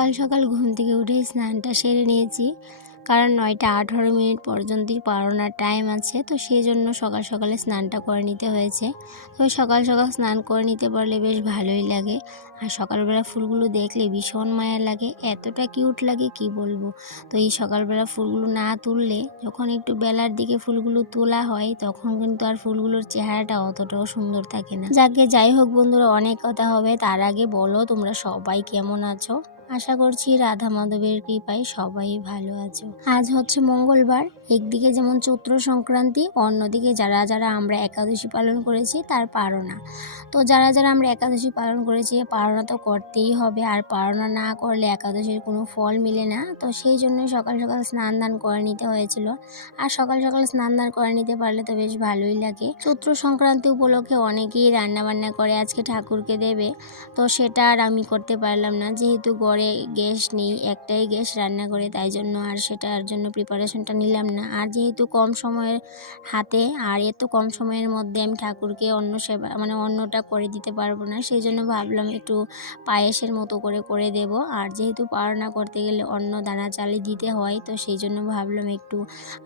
সকাল সকাল ঘুম থেকে উঠে স্নানটা সেরে নিয়েছি, কারণ 9টা 18 মিনিট পর্যন্তই পারনার টাইম আছে। তো সেই জন্য সকাল সকালে স্নানটা করে নিতে হয়েছে। তো সকাল সকাল স্নান করে নিতে পারলে বেশ ভালোই লাগে। আর সকালবেলা ফুলগুলো দেখলে ভীষণ মায়া লাগে, এতটা কিউট লাগে কি বলবো। তো এই সকালবেলা ফুলগুলো না তুললে, যখন একটু বেলার দিকে ফুলগুলো তোলা হয়, তখন কিন্তু আর ফুলগুলোর চেহারাটা অতটাও সুন্দর থাকে না। যাকে যাই হোক বন্ধুরা, অনেক কথা হবে, তার আগে বলো তোমরা সবাই কেমন আছো। আশা করছি রাধা মাধবের কৃপায় সবাই ভালো আছো। আজ হচ্ছে মঙ্গলবার, একদিকে যেমন চৈত্র সংক্রান্তি, অন্যদিকে যারা যারা আমরা একাদশী পালন করেছি তার পারনা। তো যারা যারা আমরা একাদশী পালন করেছি, পারনা তো করতেই হবে, আর পারনা না করলে একাদশীর কোনো ফল মিলে না। তো সেই জন্যই সকাল সকাল স্নান দান করে নিতে হয়েছিল। আর সকাল সকাল স্নান দান করে নিতে পারলে তো বেশ ভালোই লাগে। চৈত্র সংক্রান্তি উপলক্ষে অনেকেই রান্না বান্না করে আজকে ঠাকুরকে দেবে। তো সেটা আর আমি করতে পারলাম না, যেহেতু ঘরে গ্যাস নেই, একটাই গ্যাস রান্না করে, তাই জন্য আর সেটার জন্য প্রিপারেশনটা নিলাম না। আর যেহেতু কম সময়ের হাতে, আর এত কম সময়ের মধ্যে আমি ঠাকুরকে অন্ন সেবা অন্নটা করে দিতে পারবো না, সেই জন্য ভাবলাম একটু পায়েসের মতো করে করে দেব। আর যেহেতু পারনা করতে গেলে অন্ন দানা চালে দিতে হয়, তো সেই জন্য ভাবলাম একটু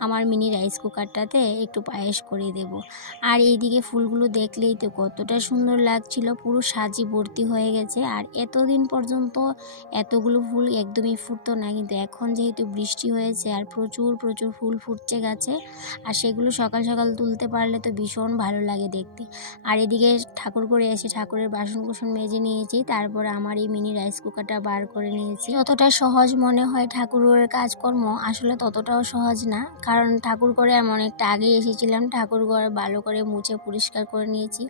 আমার মিনি রাইস কুকারটাতে একটু পায়েস করে দেব। আর এইদিকে ফুলগুলো দেখলেই তো কতটা সুন্দর লাগছিল, পুরো সাজি ভর্তি হয়ে গেছে। আর এতদিন পর্যন্ত এতগুলো ফুল একদমই ফুটতো না, কিন্তু এখন যেহেতু বৃষ্টি হয়েছে আর প্রচুর প্রচুর ফুল ফুটছে গাছে, আর সেগুলো সকাল সকাল তুলতে পারলে তো ভীষণ ভালো লাগে দেখতে। আর এদিকে ঠাকুর করে এসে ঠাকুরের বাসন কুসন মেজে নিয়েছি, তারপর আমার এই মিনি রাইস কুকারটা বার করে নিয়েছি। যতটা সহজ মনে হয় ঠাকুরের কাজকর্ম, আসলে ততটাও সহজ না, কারণ ঠাকুর করে আমি অনেকটা আগেই এসেছিলাম। ঠাকুর ঘর ভালো করে মুছে পরিষ্কার করে নিয়েছি,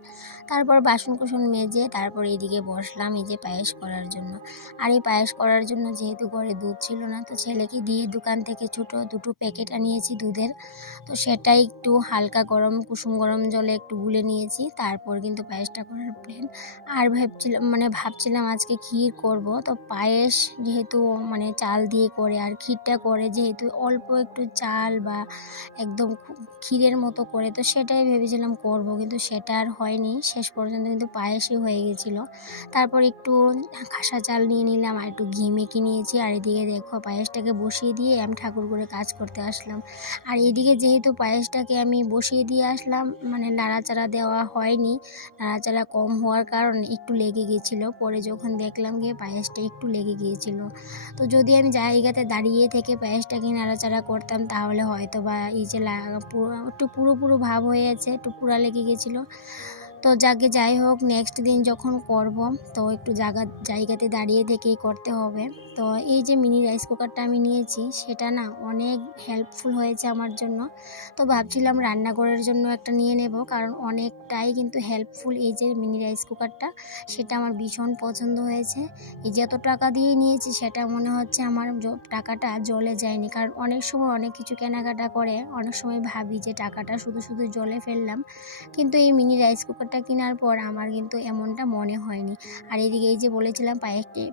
তারপর বাসন কুসন মেজে তারপর এইদিকে বসলাম এই যে পায়েস করার জন্য। আর এই পায়েস করার জন্য যেহেতু ঘরে দুধ ছিল না, তো ছেলেকে দিয়ে দোকান থেকে ছোটো 2টো প্যাকেট আনিয়েছি দুধের। তো সেটাই একটু হালকা গরম কুসুম গরম জলে একটু গুলে নিয়েছি, তারপর কিন্তু পায়েসটা করার প্ল্যান। আর ভাবছিলাম আজকে ক্ষীর করব। তো পায়েস যেহেতু চাল দিয়ে করে, আর ক্ষীরটা করে যেহেতু অল্প একটু চাল বা একদম ক্ষীরের মতো করে, তো সেটাই ভেবেছিলাম করব, কিন্তু সেটা আর হয়নি। শেষ পর্যন্ত কিন্তু পায়েসই হয়ে গেছিলো। তারপর একটু খাসা চাল নিয়ে নিলাম, আর একটু ঘি মেখে নিয়েছি। আর এদিকে দেখো পায়েসটাকে বসিয়ে দিয়ে আমি ঠাকুর করে কাজ করতে আসলাম। আর এদিকে যেহেতু পায়েসটাকে আমি বসিয়ে দিয়ে আসলাম, নাড়াচাড়া দেওয়া হয়নি, নাড়াচাড়া কম হওয়ার কারণে একটু লেগে গিয়েছিলো। পরে যখন দেখলাম গিয়ে পায়েসটা একটু লেগে গিয়েছিল। তো যদি আমি জায়গাতে দাঁড়িয়ে থেকে পায়েসটাকে নাড়াচাড়া করতাম, তাহলে হয়তো বা এই যে একটু পুরো পুরো ভাব হয়ে আছে, একটু পুরা লেগে গেছিলো। তো যাই হোক, নেক্সট দিন যখন করব, তো একটু জায়গাতে দাঁড়িয়ে থেকেই করতে হবে। তো এই যে মিনি রাইস কুকারটা আমি নিয়েছি, সেটা না অনেক হেল্পফুল হয়েছে আমার জন্য। তো ভাবছিলাম রান্নাঘরের জন্য একটা নিয়ে নেব, কারণ অনেকটাই কিন্তু হেল্পফুল এই যে মিনি রাইস কুকারটা, সেটা আমার ভীষণ পছন্দ হয়েছে। এই যে এত টাকা দিয়ে নিয়েছি, সেটা মনে হচ্ছে আমার টাকাটা জলে যায়নি, কারণ অনেক সময় অনেক কিছু কেনাকাটা করে অনেক সময় ভাবি যে টাকাটা শুধু শুধু জলে ফেললাম, কিন্তু এই মিনি রাইস কুকারটা কেনার পর আমার কিন্তু এমনটা মনে হয়নি। আর এদিকে এই যে বলেছিলাম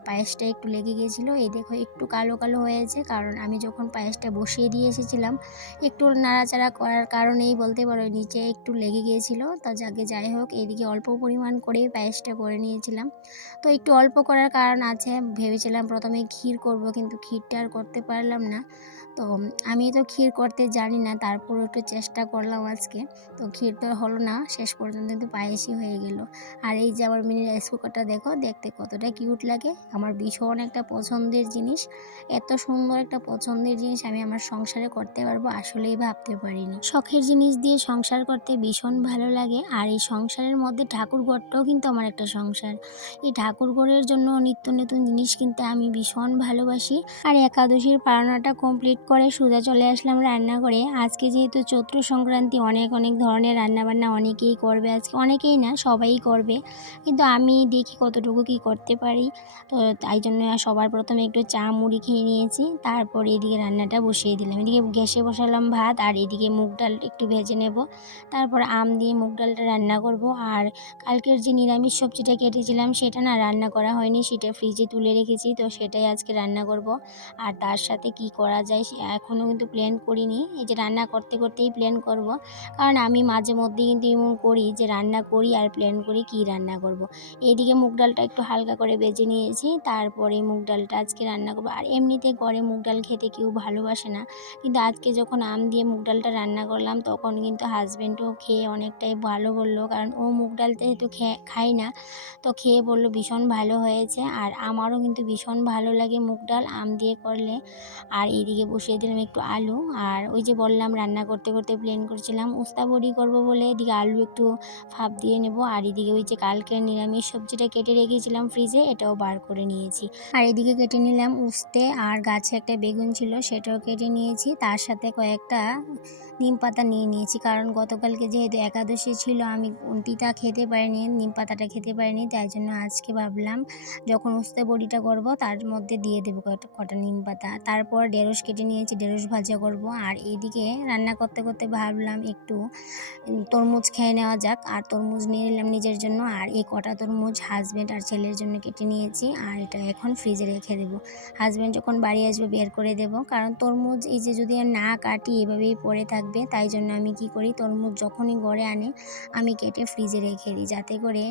পায়েসটা একটু লেগে গিয়েছিলো, এই দেখো একটু কালো কালো হয়েছে, কারণ আমি যখন পায়েসটা বসিয়ে দিয়ে এসেছিলাম একটু নাড়াচাড়া করার কারণেই বলতে পারো নিচে একটু লেগে গিয়েছিলো। তা যাই হোক, এইদিকে অল্প পরিমাণ করেই পায়েসটা করে নিয়েছিলাম। তো একটু অল্প করার কারণ আছে, ভেবেছিলাম প্রথমে ক্ষীর করব, কিন্তু ক্ষীরটা আর করতে পারলাম না। তো আমি তো ক্ষীর করতে জানি না, তারপরও একটু চেষ্টা করলাম আজকে। তো ক্ষীর তো হলো না, শেষ পর্যন্ত কিন্তু পায়েসই হয়ে গেল। আর এই যে আমার মিনি রাইস কুকারটা দেখো, দেখতে কতটা কিউট লাগে, আমার ভীষণ একটা পছন্দের জিনিস। এত সুন্দর একটা পছন্দের জিনিস আমি আমার সংসারে করতে পারবো আসলেই ভাবতে পারিনি। শখের জিনিস দিয়ে সংসার করতে ভীষণ ভালো লাগে। আর এই সংসারের মধ্যে ঠাকুর ঘরটাও কিন্তু আমার একটা সংসার। এই ঠাকুর ঘরের জন্য নিত্য নতুন জিনিস কিনতে আমি ভীষণ ভালোবাসি। আর একাদশীর পালনাটা কমপ্লিট করে সোজা চলে আসলাম রান্নাঘরে। আজকে যেহেতু চৈত্র সংক্রান্তি, অনেক অনেক ধরনের রান্নাবান্না অনেকেই করবে আজকে, অনেকেই না সবাই করবে, কিন্তু আমি দেখি কতটুকু কি করতে পারি। তো তাই জন্য সবার প্রথমে একটু চা মুড়ি খেয়ে নিয়েছি, তারপর এদিকে রান্নাটা বসিয়ে দিলাম। এদিকে গ্যাসে বসালাম ভাত, আর এদিকে মুগ ডাল একটু ভেজে নেব, তারপর আম দিয়ে মুগ ডালটা রান্না করব। আর কালকের যে নিরামিষ সবজিটা কেটেছিলাম, সেটা না রান্না করা হয়নি, সেটা ফ্রিজে তুলে রেখেছি, তো সেটাই আজকে রান্না করব। আর তার সাথে কি করা যায় এখনও কিন্তু প্ল্যান করিনি, এই যে রান্না করতে করতেই প্ল্যান করব। কারণ আমি মাঝে মধ্যেই কিন্তু এমন করি যে রান্না করি আর প্ল্যান করি কী রান্না করব। এইদিকে মুগ ডালটা একটু হালকা করে ভেজে নিয়েছি, তারপরে মুগ ডালটা আজকে রান্না করবো। আর এমনিতে ঘরে মুগ ডাল খেতে কেউ ভালোবাসে না, কিন্তু আজকে যখন আম দিয়ে মুগ ডালটা রান্না করলাম তখন কিন্তু হাজব্যান্ডও খেয়ে অনেকটাই ভালো বললো, কারণ ও মুগ ডাল যেহেতু খায় না, তো খেয়ে বললো ভীষণ ভালো হয়েছে। আর আমারও কিন্তু ভীষণ ভালো লাগে মুগ ডাল আম দিয়ে করলে। আর এইদিকে বসিয়ে দিলাম একটু আলু, আর ওই যে বললাম রান্না করতে করতে প্লেন করছিলাম উস্তা বড়ি করবো বলে, এদিকে আলু একটু ভাপ দিয়ে নেব। আর এদিকে ওই যে কালকে নিরামিষ সবজিটা কেটে রেখেছিলাম ফ্রিজে, এটাও বার করে নিয়েছি। আর এদিকে কেটে নিলাম উস্তে, আর গাছে একটা বেগুন ছিল সেটাও কেটে নিয়েছি, তার সাথে কয়েকটা নিম পাতা নিয়ে নিয়েছি। কারণ গতকালকে যেহেতু একাদশী ছিল, আমি তিতা খেতে পারিনি, নিম পাতাটা খেতে পারিনি, তাই জন্য আজকে ভাবলাম যখন উস্তে বড়িটা করব তার মধ্যে দিয়ে দেবো কটা নিম পাতা। তারপর ঢেঁড়স কেটে নিয়েছি, ঢেঁড়স ভাজা করব। আর এদিকে রান্না করতে করতে ভাবলাম একটু তরমুজ খেয়ে নেওয়া যাক, আর তরমুজ নিয়ে নিলাম নিজের জন্য। আর এই কটা তরমুজ হাজব্যান্ড আর ছেলের জন্য কেটে নিয়েছি, আর এটা এখন ফ্রিজে রেখে দেবো। হাজব্যান্ড যখন বাড়ি আসবে বের করে দেবো, কারণ তরমুজ এই যে যদি আর না কাটি এভাবেই পড়ে থাকবে, তাই জন্য আমি কি করি তরমুজ যখনই ঘরে আনে আমি কেটে ফ্রিজে রেখে দিই, যাতে করে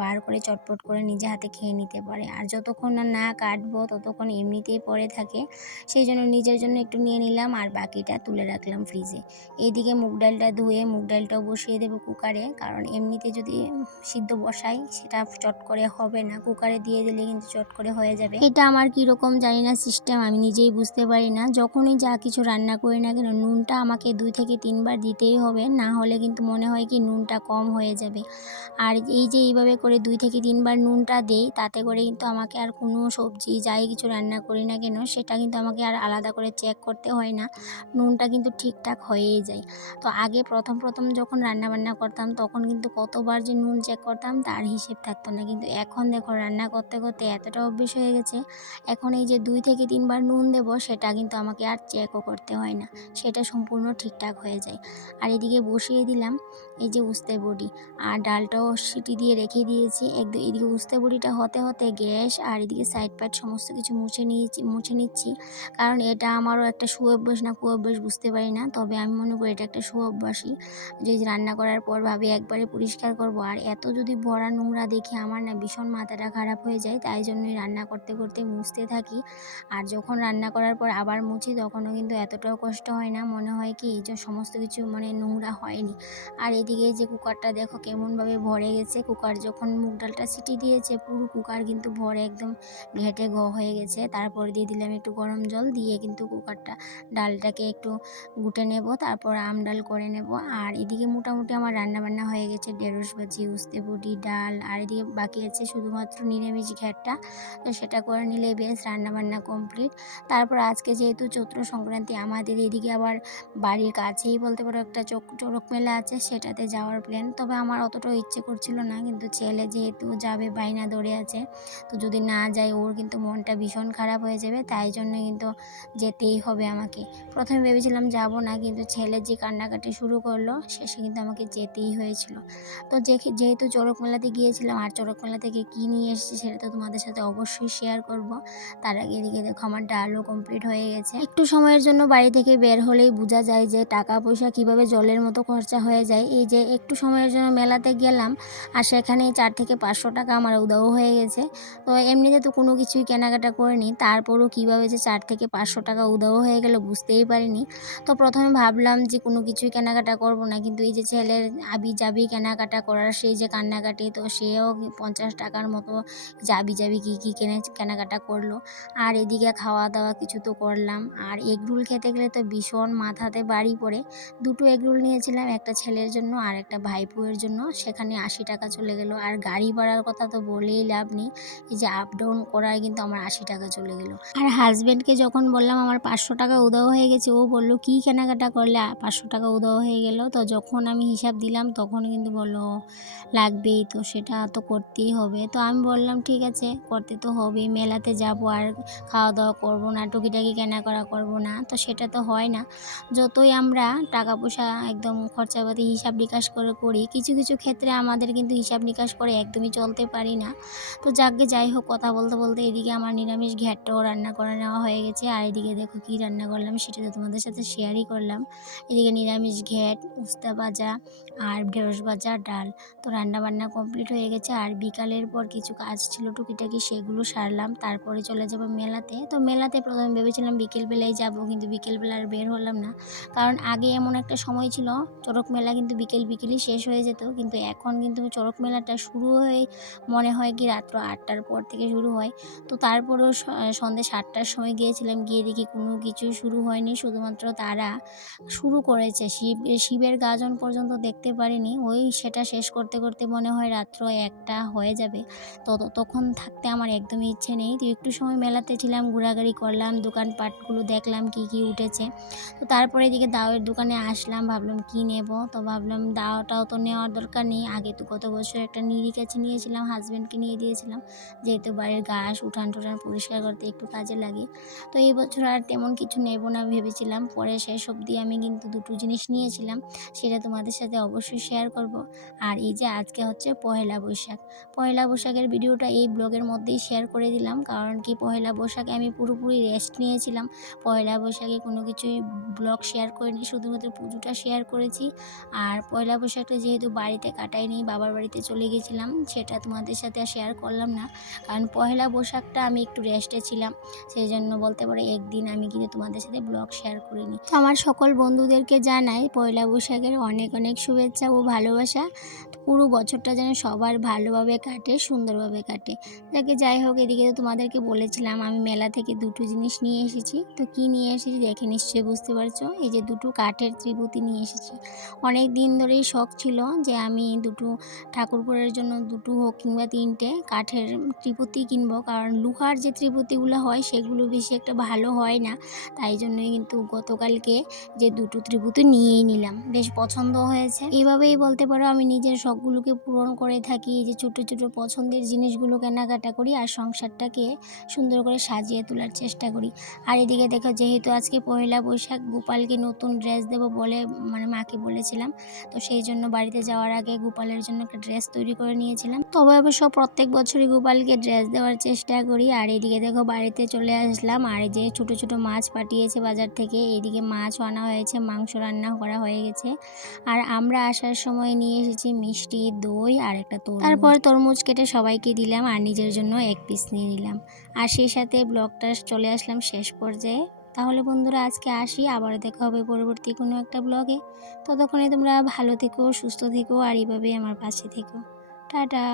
বার করে চটপট করে নিজে হাতে খেয়ে নিতে পারে। আর যতক্ষণ না কাটবো ততক্ষণ এমনিতেই পড়ে থাকে, সেই জন্য নিজের জন্য একটু নিয়ে নিলাম আর বাকিটা তুলে রাখলাম ফ্রিজে। এইদিকে মুগ ডালটা ধুয়ে মুগ ডালটাও বসিয়ে দেবো কুকারে, কারণ এমনিতে যদি সিদ্ধ বসাই সেটা চট করে হবে না, কুকারে দিয়ে দিলে কিন্তু চট করে হয়ে যাবে। এটা আমার কীরকম জানি না সিস্টেম, আমি নিজেই বুঝতে পারি না। যখনই যা কিছু রান্না করি না কেন নুনটা আমাকে 2 থেকে 3 বার দিতেই হবে, না হলে কিন্তু মনে হয় কি নুনটা কম হয়ে যাবে। আর এই যে এইভাবে করে 2 থেকে 3 বার নুনটা দেই, তাতে করে কিন্তু আমাকে আর কোনো সবজি যাই কিছু রান্না করি না কেন সেটা কিন্তু আমাকে আর আলাদা করে চেক করতে হয় না, নুনটা কিন্তু ঠিকঠাক হয়েই যায়। তো আগে প্রথম যখন রান্নাবান্না করতাম তখন কিন্তু কতবার যে নুন চেক করতাম তার হিসেব থাকতো না, কিন্তু এখন দেখো রান্না করতে করতে এতটা অভ্যেস হয়ে গেছে, এখন এই যে 2 থেকে 3 বার নুন দেবো সেটা কিন্তু আমাকে আর চেকও করতে হয় না, সেটা সম্পূর্ণ ঠিকঠাক হয়ে যায়। আর এদিকে বসিয়ে দিলাম এই যে উস্তে বড়ি, আর ডালটাও সিটি দিয়ে রেখে দিয়েছি। এদিকে উস্তে বড়িটা হতে হতে গ্যাস আর এদিকে সাইড প্যাড সমস্ত কিছু মুছে নিচ্ছি, কারণ এটা আমারও একটা সুঅভ্যাস না কুঅভ্যাস বুঝতে পারি না, তবে আমি মনে করি এটা একটা সুঅভ্যাসই, যে রান্না করার পর ভাবি একবারে পরিষ্কার করব। আর এত যদি ভরা নোংরা দেখে আমার না ভীষণ মাথাটা খারাপ হয়ে যায়, তাই জন্যই রান্না করতে করতে মুছতে থাকি। আর যখন রান্না করার পর আবার মুছি তখনও কিন্তু এতটাও কষ্ট হয় না, মনে হয় কি যে সমস্ত কিছু মানে নোংরা হয়নি। আর এদিকে যে কুকারটা দেখো কেমনভাবে ভরে গেছে, কুকার যখন মুগ ডালটা সিটি দিয়েছে পুরো কুকার কিন্তু ভরে একদম ঘেঁটে হয়ে গেছে। তারপর দিয়ে দিলাম একটু গরম জল, দিয়ে কিন্তু কুকারটা ডালটাকে একটু গুটে নেব, তারপর আম ডাল করে নেব। আর এদিকে মোটামুটি আমার রান্নাবান্না হয়ে গেছে, ঢেঁড়স ভাজি, উস্তে বড়ি, ডাল, আর এদিকে বাকি আছে শুধুমাত্র নিরামিষ ঘ্যাটটা, তো সেটা করে নিলে বেশ রান্নাবান্না কমপ্লিট। তারপর আজকে যেহেতু চৈত্র সংক্রান্তি, আমাদের এদিকে আবার বাড়ির কাছেই বলতে পারো একটা চড়ক মেলা আছে, সেটাতে যাওয়ার প্ল্যান। তবে আমার অতটাও ইচ্ছে করছিল না, কিন্তু ছেলে যেহেতু যাবে বায়না ধরে আছে, তো যদি না যাই ওর কিন্তু মনটা ভীষণ খারাপ হয়ে যাবে, তাই জন্য কিন্তু যেতেই হবে আমাকে। প্রথমে ভেবেছিলাম যাব না, কিন্তু ছেলে যে কান্নাকাটি শুরু করলো শেষে কিন্তু আমাকে যেতেই হয়েছিল। তো যেহেতু চড়ক মেলাতে গিয়েছিলাম, আর চড়ক মেলা থেকে কী নিয়ে এসেছি সেটা তো তোমাদের সাথে অবশ্যই শেয়ার করব। তার আগে এদিকে দেখো আমার ডালও কমপ্লিট হয়ে গেছে। একটু সময়ের জন্য বাড়ি থেকে বের হলেই বোঝা যায় যে টাকা পয়সা কিভাবে জলের মতো খরচা হয়ে যায়। এই যে একটু সময়ের জন্য মেলাতে গেলাম আর সেখানে 4 থেকে 500 টাকা আমার উধাও হয়ে গেছে। তো এমনিতে তো কোনো কিছুই কেনাকাটা করিনি, তারপরও কীভাবে যে 4 থেকে 500 টাকা উধাও হয়ে গেল বুঝতেই পারিনি। তো প্রথমে ভাবলাম যে কোনো কিছুই কেনাকাটা করব না, কিন্তু এই যে ছেলের আবি-যাবি কেনাকাটা করার সেই যে কান্নাকাটি, তো সেও 50 টাকার মতো যে আবি-যাবি কী কেনাকাটা করলো। আর এদিকে খাওয়া দাওয়া কিছু তো করলাম। আর এগরোল খেতে গেলে তো ভীষণ মাথাতে বাড়ি পড়ে। 2টো এগরোল নিয়েছিলাম, একটা ছেলের জন্য আর একটা ভাইপোয়ের জন্য, সেখানে 80 টাকা চলে গেল। আর গাড়ি ভাড়ার কথা তো বলেই লাভ নেই, এই যে আপ ডাউন করায় কিন্তু আমার 80 টাকা চলে গেল। আর হাজব্যান্ডকে যখন বললাম আমার 500 টাকা উধাও হয়ে গেছে, ও বললো কী কেনাকাটা করলে 500 টাকা উধাও হয়ে গেল। তো যখন আমি হিসাব দিলাম তখন কিন্তু বললো লাগবেই, তো সেটা তো করতেই হবে। তো আমি বললাম ঠিক আছে করতে তো হবেই, মেলাতে যাব আর খাওয়া দাওয়া করবো না, টুকিটাকি কেনাকাটা করবো না, তো সেটা তো হয় না। যতই আমরা আমরা টাকা পয়সা একদম খরচাপাতি হিসাব নিকাশ করে করি, কিছু কিছু ক্ষেত্রে আমাদের কিন্তু হিসাব নিকাশ করে একদমই চলতে পারি না। তো যাকগে যাই হোক, কথা বলতে বলতে এদিকে আমার নিরামিষ ঘ্যাটটাও রান্না করে নেওয়া হয়ে গেছে। আর এদিকে দেখো কী রান্না করলাম সেটা তো তোমাদের সাথে শেয়ারই করলাম। এদিকে নিরামিষ ঘ্যাট, উস্তা ভাজা আর ঢেঁড়স ভাজা, ডাল। তো রান্নাবান্না কমপ্লিট হয়ে গেছে। আর বিকালের পর কিছু কাজ ছিল টুকিটাকি, সেগুলো সারলাম। তারপরে চলে যাব মেলাতে। তো মেলাতে প্রথমে ভেবেছিলাম বিকেলবেলায় যাব, কিন্তু বিকেলবেলা আর বের হলাম না। কারণ আগে এমন একটা সময় ছিল চড়ক মেলা কিন্তু বিকেলই শেষ হয়ে যেত, কিন্তু এখন কিন্তু চড়ক মেলাটা শুরু হয়ে মনে হয় কি রাত্র ৮টার পর থেকে শুরু হয়। তো তারপরেও সন্ধ্যে ৭টার সময় গিয়েছিলাম, গিয়ে দেখি কোনো কিছুই শুরু হয়নি, শুধুমাত্র তারা শুরু করেছে। শিবের গাজন পর্যন্ত দেখতে পারিনি। ওই সেটা শেষ করতে করতে মনে হয় রাত্র ১টা হয়ে যাবে। তো ততক্ষণ থাকতে আমার একদমই ইচ্ছে নেই। তো একটু সময় মেলাতে ছিলাম, ঘোরাঘুরি করলাম, দোকানপাটগুলো দেখলাম কী কী উঠেছে। তো তারপরে এদিকে দাওয়ের দোকানে আসলাম, ভাবলাম কি নেব। তো ভাবলাম দাওয়াটাও তো নেওয়ার দরকার নেই, আগে তো গত বছর একটা নিরি কাছে নিয়েছিলাম, হাজব্যান্ডকে নিয়ে দিয়েছিলাম, যেহেতু বাড়ির ঘাস উঠান টুঠান পরিষ্কার করতে একটু কাজে লাগে। তো এই বছর আর তেমন কিছু নেব না ভেবেছিলাম, পরে শেষ অবধি আমি কিন্তু দুটো জিনিস নিয়েছিলাম, সেটা তোমাদের সাথে অবশ্যই শেয়ার করব। আর এই যে আজকে হচ্ছে পহেলা বৈশাখ, পহেলা বৈশাখের ভিডিওটা এই ব্লগের মধ্যেই শেয়ার করে দিলাম। কারণ কি পহেলা বৈশাখে আমি পুরোপুরি রেস্ট নিয়েছিলাম, পয়লা বৈশাখে কোনো কিছুই ব্লগ শেয়ার করিনি, শুধুমাত্র পুজোটা শেয়ার করেছি। আর পয়লা বৈশাখটা যেহেতু বাড়িতে কাটাইনি, বাবার বাড়িতে চলে গেছিলাম, সেটা তোমাদের সাথে আর শেয়ার করলাম না। কারণ পয়লা বৈশাখটা আমি একটু রেস্টে ছিলাম, সেই জন্য বলতে পারো একদিন আমি কিন্তু তোমাদের সাথে ব্লগ শেয়ার করিনি। তো আমার সকল বন্ধুদেরকে জানাই পয়লা বৈশাখের অনেক অনেক শুভেচ্ছা ও ভালোবাসা। পুরো বছরটা যেন সবার ভালোভাবে কাটে, সুন্দরভাবে কাটে। যাই হোক, এদিকে তো তোমাদেরকে বলেছিলাম আমি মেলা থেকে দুটো জিনিস নিয়ে এসেছি। তো কি নিয়ে এসেছি দেখে নিশ্চয়ই বুঝতে পারছো, এই যে দুটো কাঠের ত্রিপতি নিয়ে এসেছি। অনেক দিন ধরেই শখ ছিল যে আমি দুটো ঠাকুরঘরের জন্য দুটো হোক কিংবা তিনটে কাঠের ত্রিপতি কিনবো, কারণ লোহার যে ত্রিপতিগুলো হয় সেগুলো বেশি একটা ভালো হয় না। তাই জন্যই কিন্তু গতকালকে যে দুটো ত্রিপতি নিয়েই নিলাম, বেশ পছন্দ হয়েছে। এইভাবেই বলতে পারো আমি নিজের শখগুলোকে পূরণ করে থাকি, এই যে ছোটো ছোটো পছন্দের জিনিসগুলো কেনাকাটা করি আর সংসারটাকে সুন্দর করে সাজিয়ে তোলার চেষ্টা করি। আর এদিকে দেখো, যেহেতু আজকে পয়লা বৈশাখ, গোপালকে নতুন ড্রেস দেবো বলে মাকে বলেছিলাম। তো সেই জন্য বাড়িতে যাওয়ার আগে গোপালের জন্য একটা ড্রেস তৈরি করে নিয়েছিলাম। তবে অবশ্য প্রত্যেক বছরই গোপালকে ড্রেস দেওয়ার চেষ্টা করি। আর এদিকে দেখো বাড়িতে চলে আসলাম, আর এই যে ছোটো ছোটো মাছ পাঠিয়েছে বাজার থেকে, এইদিকে মাছও আনা হয়েছে, মাংস রান্না করা হয়ে গেছে। আর আমরা আসার সময় নিয়ে এসেছি মিষ্টি, দই আর একটা তরমুজ। তারপর তরমুজ কেটে সবাইকে দিলাম আর নিজের জন্য এক পিস নিয়ে নিলাম। আর সেই সাথে ব্লগটা চলে আসলাম শেষ পর্যায়ে। তাহলে বন্ধুরা আজকে আসি, আবার দেখা হবে পরবর্তী কোনো একটা ব্লগে। ততক্ষণে তোমরা ভালো থেকো, সুস্থ থেকো আর এইভাবে আমার পাশে থেকো। টাটা।